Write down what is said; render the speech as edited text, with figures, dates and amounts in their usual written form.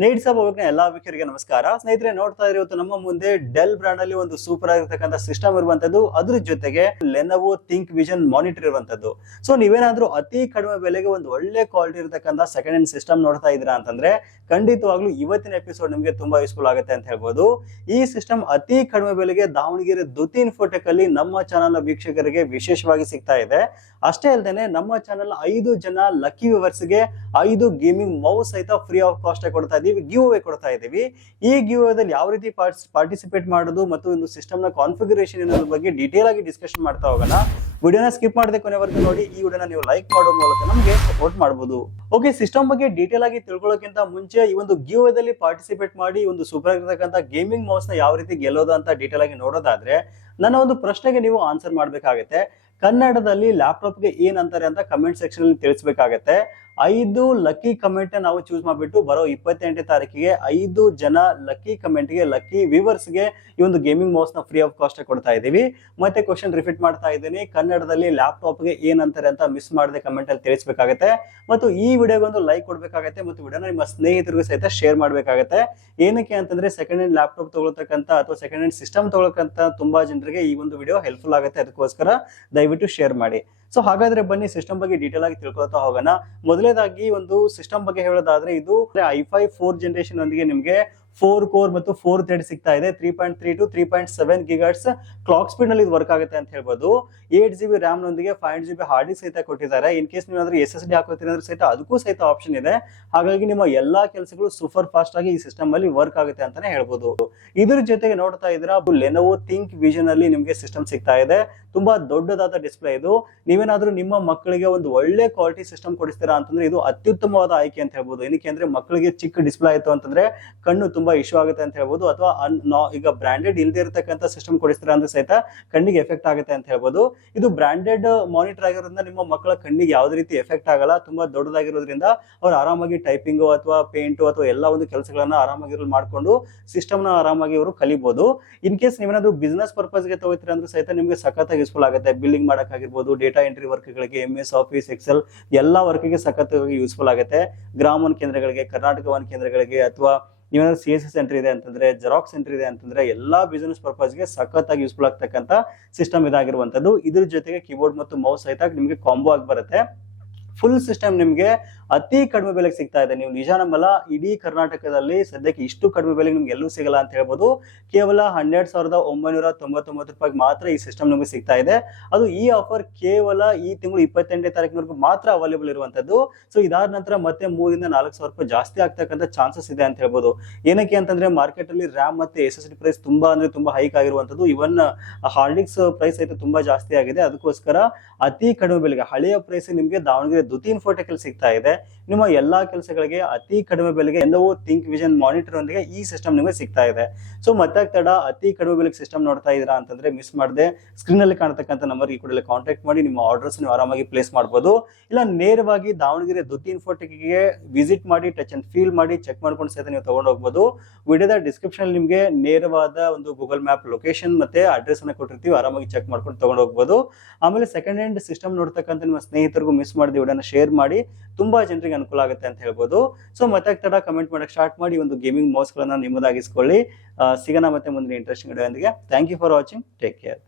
Needs up ಎಲ್ಲಾ ವೀಕ್ಷಕರಿಗೆ ನಮಸ್ಕಾರ. ಸ್ನೇಹಿತರೆ, ನೋಡ್ತಾ ಇರೋದು ನಮ್ಮ ಮುಂದೆ ಡೆಲ್ ಬ್ರಾಂಡ್ ಅಲ್ಲಿ ಒಂದು ಸೂಪರ್ ಆಗಿರ್ತಕ್ಕಂಥ ಸಿಸ್ಟಮ್ ಇರುವಂತದ್ದು, ಅದ್ರ ಜೊತೆಗೆ ಲೆನೋವೋ ಥಿಂಕ್ ವಿಷನ್ ಮಾನಿಟರ್ ಇರುವಂತದ್ದು. ಸೊ ನೀವೇನಾದ್ರೂ ಅತಿ ಕಡಿಮೆ ಬೆಲೆಗೆ ಒಂದು ಒಳ್ಳೆ ಕ್ವಾಲಿಟಿ ಇರತಕ್ಕಂಥ ಸೆಕೆಂಡ್ ಹ್ಯಾಂಡ್ ಸಿಸ್ಟಮ್ ನೋಡ್ತಾ ಇದ್ದೀರಾ ಅಂತಂದ್ರೆ ಖಂಡಿತವಾಗ್ಲೂ ಇವತ್ತಿನ ಎಪಿಸೋಡ್ ನಿಮಗೆ ತುಂಬಾ ಯೂಸ್ಫುಲ್ ಆಗುತ್ತೆ ಅಂತ ಹೇಳ್ಬೋದು. ಈ ಸಿಸ್ಟಮ್ ಅತಿ ಕಡಿಮೆ ಬೆಲೆಗೆ ದಾವಣಗೆರೆ ದುತಿ ಇನ್ಫೋಟೆಕ್ ಅಲ್ಲಿ ನಮ್ಮ ಚಾನಲ್ ನ ವೀಕ್ಷಕರಿಗೆ ವಿಶೇಷವಾಗಿ ಸಿಗ್ತಾ ಇದೆ. ಅಷ್ಟೇ ಅಲ್ಲದೆ ನಮ್ಮ ಚಾನಲ್ 5 ಜನ ಲಕ್ಕಿ ವ್ಯೂವರ್ಸ್ ಗೆ 5 ಗೇಮಿಂಗ್ ಮೌಸ್ ಸಹಿತ ಫ್ರೀ ಆಫ್ ಕಾಸ್ಟ್ ಕೊಡ್ತಾ ಇದೀವಿ, ಗಿವ್ ಅವೇ ಕೊಡ್ತಾ ಇದೀವಿ. ಈ ಗಿವ್ ಅವೇದಲ್ಲಿ ಯಾವ ರೀತಿ ಪಾರ್ಟಿಸಿಪೇಟ್ ಮಾಡೋದು ಮತ್ತು ಒಂದು ಸಿಸ್ಟಮ್ ನ ಕಾನ್ಫಿಗರೇಷನ್ ಅನ್ನೋದ್ರ ಬಗ್ಗೆ ಡೀಟೇಲ್ ಆಗಿ ಡಿಸ್ಕಷನ್ ಮಾಡ್ತಾ ಹೋಗೋಣ. ವಿಡಿಯೋನ ಸ್ಕಿಪ್ ಮಾಡದೆ ಕೊನೆವರೆಗೂ ನೋಡಿ. ಈ ವಿಡಿಯೋನ ನೀವು ಲೈಕ್ ಮಾಡೋ ಮೂಲಕ ನಮಗೆ ಸಪೋರ್ಟ್ ಮಾಡಬಹುದು. ಓಕೆ, ಸಿಸ್ಟಮ್ ಬಗ್ಗೆ ಡೀಟೇಲ್ ಆಗಿ ತಿಳ್ಕೊಳ್ಳೋಕ್ಕಿಂತ ಮುಂಚೆ ಈ ಒಂದು ಗಿವ್ ಅವೇದಲ್ಲಿ ಪಾರ್ಟಿಸಿಪೇಟ್ ಮಾಡಿ ಒಂದು ಸೂಪರ್ ಆಗಿರ್ತಕ್ಕಂಥ ಗೇಮಿಂಗ್ ಮೌಸ್ ನ ಯಾವ ರೀತಿ ಗೆಲ್ಲೋದು ಅಂತ ಡೀಟೇಲ್ ಆಗಿ ನೋಡೋದಾದ್ರೆ ನನ್ನ ಒಂದು ಪ್ರಶ್ನೆಗೆ ನೀವು ಆನ್ಸರ್ ಮಾಡ್ಬೇಕಾಗತ್ತೆ. ಕನ್ನಡದಲ್ಲಿ ಲ್ಯಾಪ್ಟಾಪ್ಗೆ ಏನ್ ಅಂತಾರೆ ಅಂತ ಕಮೆಂಟ್ ಸೆಕ್ಷನ್ ಅಲ್ಲಿ ತಿಳಿಸಬೇಕಾಗತ್ತೆ. 5 ಲಕ್ಕಿ ಕಮೆಂಟ್ ನಾವು ಚೂಸ್ ಮಾಡ್ಬಿಟ್ಟು ಬರೋ 28ನೇ ತಾರೀಕಿಗೆ 5 ಜನ ಲಕ್ಕಿ ಕಮೆಂಟ್ ಗೆ, ಲಕ್ಕಿ ವ್ಯೂವರ್ಸ್ ಗೆ ಈ ಒಂದು ಗೇಮಿಂಗ್ ಮೌಸ್ ನ ಫ್ರೀ ಆಫ್ ಕಾಸ್ಟ್ ಕೊಡ್ತಾ ಇದೀವಿ. ಮತ್ತೆ ಕ್ವಶನ್ ರಿಪೀಟ್ ಮಾಡ್ತಾ ಇದ್ದೀನಿ, ಕನ್ನಡದಲ್ಲಿ ಲ್ಯಾಪ್ಟಾಪ್ ಗೆ ಏನ್ ಅಂತಾರೆ ಅಂತ ಮಿಸ್ ಮಾಡದೆ ಕಮೆಂಟ್ ಅಲ್ಲಿ ತಿಳಿಸಬೇಕಾಗತ್ತೆ. ಮತ್ತು ಈ ವಿಡಿಯೋಗೆ ಒಂದು ಲೈಕ್ ಕೊಡ್ಬೇಕಾಗತ್ತೆ ಮತ್ತು ವಿಡಿಯೋನ ನಿಮ್ಮ ಸ್ನೇಹಿತರಿಗೂ ಸಹಿತ ಶೇರ್ ಮಾಡ್ಬೇಕಾಗತ್ತೆ. ಏನಕ್ಕೆ ಅಂತಂದ್ರೆ ಸೆಕೆಂಡ್ ಹ್ಯಾಂಡ್ ಲ್ಯಾಪ್ಟಾಪ್ ತಗೊಳ್ತಕ್ಕಂಥ ಅಥವಾ ಸೆಕೆಂಡ್ ಹ್ಯಾಂಡ್ ಸಿಸ್ಟಮ್ ತಗೊಳ್ತಕ್ಕಂಥ ತುಂಬಾ ಜನರಿಗೆ ಈ ಒಂದು ವಿಡಿಯೋ ಹೆಲ್ಪ್ಫುಲ್ ಆಗುತ್ತೆ. ಅದಕ್ಕೋಸ್ಕರ ದಯವಿಟ್ಟು ಶೇರ್ ಮಾಡಿ. ಸೊ ಹಾಗಾದ್ರೆ ಬನ್ನಿ ಸಿಸ್ಟಮ್ ಬಗ್ಗೆ ಡೀಟೇಲ್ ಆಗಿ ತಿಳ್ಕೊಳ್ತಾ ಹೋಗೋಣ. ಮೊದಲನೇದಾಗಿ ಒಂದು ಸಿಸ್ಟಮ್ ಬಗ್ಗೆ ಹೇಳೋದಾದ್ರೆ ಇದು i5 4 ಜನರೇಷನ್ ಒಂದಿಗೆ ನಿಮಗೆ 4 ಕೋರ್ ಮತ್ತು 4 ಥ್ರೆಡ್ ಸಿಗ್ತಾ ಇದೆ. 3.3 to 3.7 ಗಿಗಾಹರ್ಟ್ಸ್ ಕ್ಲಾಕ್ ಸ್ಪೀಡ್ ನಲ್ಲಿ ಇದು ವರ್ಕ್ ಆಗುತ್ತೆ ಅಂತ ಹೇಳ್ಬೋದು. 8GB ರ್ಯಾಮ್ ನೊಂದಿಗೆ 5GB ಹಾರ್ಡ್ ಡಿಸ್ಕ್ ಸಹಿತ ಕೊಟ್ಟಿದ್ದಾರೆ. ಇನ್ ಕೇಸ್ ನೀವಾದ್ರೂ SSD ಹಾಕೋತೀರಿ ಅಂದ್ರೆ ಸಹಿತ ಅದಕ್ಕೂ ಸಹಿತ ಆಪ್ಷನ್ ಇದೆ. ಹಾಗಾಗಿ ನಿಮ್ಮ ಎಲ್ಲಾ ಕೆಲಸಗಳು ಸೂಪರ್ ಫಾಸ್ಟ್ ಆಗಿ ಈ ಸಿಸ್ಟಮ್ ಅಲ್ಲಿ ವರ್ಕ್ ಆಗುತ್ತೆ ಅಂತಾನೆ ಹೇಳ್ಬೋದು. ಇದ್ರ ಜೊತೆಗೆ ನೋಡ್ತಾ ಇದ್ದೀರಾ ಲೆನೋವೋ ಥಿಂಕ್ ವಿಷನ್ ಅಲ್ಲಿ ನಿಮಗೆ ಸಿಸ್ಟಮ್ ಸಿಗ್ತಾ ಇದೆ. ತುಂಬಾ ದೊಡ್ಡದಾದ ಡಿಸ್ಪ್ಲೇ ಇದು. ನೀವೇನಾದ್ರೂ ನಿಮ್ಮ ಮಕ್ಕಳಿಗೆ ಒಂದು ಒಳ್ಳೆ ಕ್ವಾಲಿಟಿ ಸಿಸ್ಟಮ್ ಕೊಡಿಸ್ತೀರಾ ಅಂತಂದ್ರೆ ಇದು ಅತ್ಯುತ್ತಮವಾದ ಆಯ್ಕೆ ಅಂತ ಹೇಳ್ಬೋದು. ಏನಕ್ಕೆ ಅಂದ್ರೆ ಮಕ್ಕಳಿಗೆ ಚಿಕ್ಕ ಡಿಸ್ಪ್ಲೇ ಆಯ್ತು ಅಂತಂದ್ರೆ ಕಣ್ಣು ತುಂಬಾ ಇಶ್ಯೂ ಆಗುತ್ತೆ ಅಂತ ಹೇಳ್ಬೋದು. ಅಥವಾ ಈಗ ಬ್ರಾಂಡೆಡ್ ಇಲ್ದೇ ಇರತಕ್ಕಂಥ ಸಿಸ್ಟಮ್ ಕೊಡಿಸ್ತೀರಾ ಅಂದ್ರೆ ಸಹಿತ ಕಣ್ಣಿಗೆ ಎಫೆಕ್ಟ್ ಆಗುತ್ತೆ ಅಂತ ಹೇಳ್ಬೋದು. ಇದು ಬ್ರಾಂಡೆಡ್ ಮಾನಿಟರ್ ಆಗಿರೋದ್ರಿಂದ ನಿಮ್ಮ ಮಕ್ಕಳ ಕಣ್ಣಿಗೆ ಯಾವುದೇ ರೀತಿ ಎಫೆಕ್ಟ್ ಆಗಲ್ಲ. ತುಂಬಾ ದೊಡ್ಡದಾಗಿರೋದ್ರಿಂದ ಅವ್ರು ಆರಾಮಾಗಿ ಟೈಪಿಂಗ್ ಅಥವಾ ಪೇಂಟ್ ಅಥವಾ ಎಲ್ಲ ಒಂದು ಕೆಲಸಗಳನ್ನ ಆರಾಮಾಗಿ ಮಾಡ್ಕೊಂಡು ಸಿಸ್ಟಮ್ ನ ಆರಾಮಾಗಿ ಅವರು ಕಲಿಬಹುದು. ಇನ್ ಕೇಸ್ ನೀವೇನಾದ್ರೂ ಬಿಸ್ನೆಸ್ ಪರ್ಪಸ್ ಗೆ ತಗೋತೀರಾ ಅಂದ್ರೆ ಸಹಿತ ನಿಮಗೆ ಸಖತ್ತಾಗಿ ಯೂಸ್ಫುಲ್ ಆಗುತ್ತೆ. ಬಿಲ್ಲಿಂಗ್ ಮಾಡಕ್ ಆಗಿರ್ಬೋದು, ಡೇಟಾ ಎಂಟ್ರಿ ವರ್ಕ್ ಗಳಿಗೆ, MS ಆಫೀಸ್, ಎಕ್ಸೆಲ್ ಎಲ್ಲಾ ವರ್ಕ್ ಗೆ ಸಖತ್ತಾಗಿ ಯೂಸ್ಫುಲ್ ಆಗುತ್ತೆ. ಗ್ರಾಮ ಒನ್ ಕೇಂದ್ರಗಳಿಗೆ, ಕರ್ನಾಟಕ ಒನ್ ಕೇಂದ್ರಗಳಿಗೆ, ಅಥವಾ ನೀವೇನಾದ್ರೂ CSS ಸೆಂಟರ್ ಇದೆ ಅಂತಂದ್ರೆ, ಜೆರಾಕ್ಸ್ ಸೆಂಟರ್ ಇದೆ ಅಂತಂದ್ರೆ ಎಲ್ಲಾ ಬಿಸಿನೆಸ್ ಪರ್ಪಸ್ ಗೆ ಸಖತ್ತಾಗಿ ಯೂಸ್ಫುಲ್ ಆಗ್ತಕ್ಕಂಥ ಸಿಸ್ಟಮ್ ಇದಾಗಿರುವಂತದ್ದು. ಇದ್ರ ಜೊತೆಗೆ ಕೀಬೋರ್ಡ್ ಮತ್ತು ಮೌಸ್ ಸಹಿತ ನಿಮಗೆ ಕಾಂಬೋ ಆಗಿ ಬರುತ್ತೆ. ಫುಲ್ ಸಿಸ್ಟಮ್ ನಿಮಗೆ ಅತಿ ಕಡಿಮೆ ಬೆಲೆಗೆ ಸಿಗ್ತಾ ಇದೆ. ನೀವು ನಿಜ ನಂಬಲ್ಲ, ಇಡೀ ಕರ್ನಾಟಕದಲ್ಲಿ ಸದ್ಯಕ್ಕೆ ಇಷ್ಟು ಕಡಿಮೆ ಬೆಲೆಗೆ ನಿಮ್ಗೆ ಎಲ್ಲೂ ಸಿಗಲ್ಲ ಅಂತ ಹೇಳ್ಬೋದು. ಕೇವಲ 12,999 ರೂಪಾಯಿಗೆ ಮಾತ್ರ ಈ ಸಿಸ್ಟಮ್ ನಿಮಗೆ ಸಿಗ್ತಾ ಇದೆ. ಅದು ಈ ಆಫರ್ ಕೇವಲ ಈ ತಿಂಗಳು 28ನೇ ತಾರೀಕಿನವರೆಗೂ ಮಾತ್ರ ಅವೈಲೇಬಲ್ ಇರುವಂತದ್ದು. ಸೊ ಇದಾದ ನಂತರ ಮತ್ತೆ 3 ರಿಂದ 4,000 ರೂಪಾಯಿ ಜಾಸ್ತಿ ಆಗ್ತಕ್ಕಂಥ ಚಾನ್ಸಸ್ ಇದೆ ಅಂತ ಹೇಳ್ಬೋದು. ಏನಕ್ಕೆ ಅಂತಂದ್ರೆ ಮಾರ್ಕೆಟ್ ಅಲ್ಲಿ ರ್ಯಾಮ್ ಮತ್ತೆ SSD ಪ್ರೈಸ್ ತುಂಬಾ ಹೈಕ್ ಆಗಿರುವಂತದ್ದು. ಇವನ್ ಹಾರ್ಡ್ ಡಿಸ್ಕ್ ಪ್ರೈಸ್ అయితే ತುಂಬಾ ಜಾಸ್ತಿ ಆಗಿದೆ. ಅದಕ್ಕೋಸ್ಕರ ಅತಿ ಕಡಿಮೆ ಬೆಲೆಗೆ ಹಳೆಯ ಪ್ರೈಸ್ ನಿಮಗೆ ದಾವಣಗೆರೆ ದುತಿ ಇನ್ಫೋಟೆಕ್ ಅಲ್ಲಿ ಸಿಗ್ತಾ ಇದೆ. ನಿಮ್ಮ ಎಲ್ಲಾ ಕೆಲಸಗಳಿಗೆ ಅತಿ ಕಡಿಮೆ ಬೆಲೆಗೆ ಲೆನೋವೋ ಥಿಂಕ್ ವಿಷನ್ ಮಾನಿಟರ್ ಒಂದಿಗೆ ಈ ಸಿಸ್ಟಮ್ ನಿಮಗೆ ಸಿಗ್ತಾ ಇದೆ. ಸೊ ಮತ್ತೆ ತಡ ಅತಿ ಕಡಿಮೆ ಬೆಲೆಗೆ ಸಿಸ್ಟಮ್ ನೋಡ್ತಾ ಇದ್ದೀರಾ ಅಂತಂದ್ರೆ ಮಿಸ್ ಮಾಡದೆ ಸ್ಕ್ರೀನ್ ಅಲ್ಲಿ ಕಾಣತಕ್ಕಂಥ ನಂಬರ್ ಈ ಕೂಡಲೇ ಕಾಂಟ್ಯಾಕ್ಟ್ ಮಾಡಿ ನಿಮ್ಮ ಆರ್ಡರ್ಸ್ ನೀವು ಆರಾಮಾಗಿ ಪ್ಲೇಸ್ ಮಾಡಬಹುದು. ಇಲ್ಲ ನೇರವಾಗಿ ದಾವಣಗೆರೆ ದುತಿ ಇನ್ಫೋಟೆಕ್ ಗೆ ವಿಸಿಟ್ ಮಾಡಿ ಟಚ್ ಅಂಡ್ ಫೀಲ್ ಮಾಡಿ ಚೆಕ್ ಮಾಡ್ಕೊಂಡು ಸಹಿತ ನೀವು ತಗೊಂಡು ಹೋಗಬಹುದು. ವಿಡಿಯೋದ ಡಿಸ್ಕ್ರಿಪ್ಷನ್ ಅಲ್ಲಿ ನಿಮಗೆ ನೇರವಾದ ಒಂದು ಗೂಗಲ್ ಮ್ಯಾಪ್ ಲೊಕೇಶನ್ ಮತ್ತೆ ಅಡ್ರೆಸ್ ಅನ್ನ ಕೊಟ್ಟಿರ್ತೀವಿ, ಆರಾಮಾಗಿ ಚೆಕ್ ಮಾಡ್ಕೊಂಡು ತಗೊಂಡು ಹೋಗಬಹುದು. ಆಮೇಲೆ ಸೆಕೆಂಡ್ ಹ್ಯಾಂಡ್ ಸಿಸ್ಟಮ್ ನೋಡ್ತಕ್ಕಂಥ ನಿಮ್ಮ ಸ್ನೇಹಿತರಿಗೂ ಮಿಸ್ ಮಾಡದೆ ವಿಡಿಯೋನ ಶೇರ್ ಮಾಡಿ, ತುಂಬಾ ಜನರಿಗೆ ಅನುಕೂಲ ಆಗುತ್ತೆ ಅಂತ ಹೇಳ್ಬೋದು. ಸೊ ಮತ್ತೆ ತಡ ಕಮೆಂಟ್ ಮಾಡಕ್ಕೆ ಸ್ಟಾರ್ಟ್ ಮಾಡಿ ಒಂದು ಗೇಮಿಂಗ್ ಮೌಸ್ ಗಳನ್ನ ನಿಮ್ಮದಾಗಿಸ್ಕೊಳ್ಳಿ. ಸಿಗೋಣ ಮತ್ತೆ ಮುಂದಿನ ಇಂಟ್ರೆಸ್ಟಿಂಗ್ ವಿಡಿಯೋ ಒಂದಿಗೆ. Thank you for watching. Take care.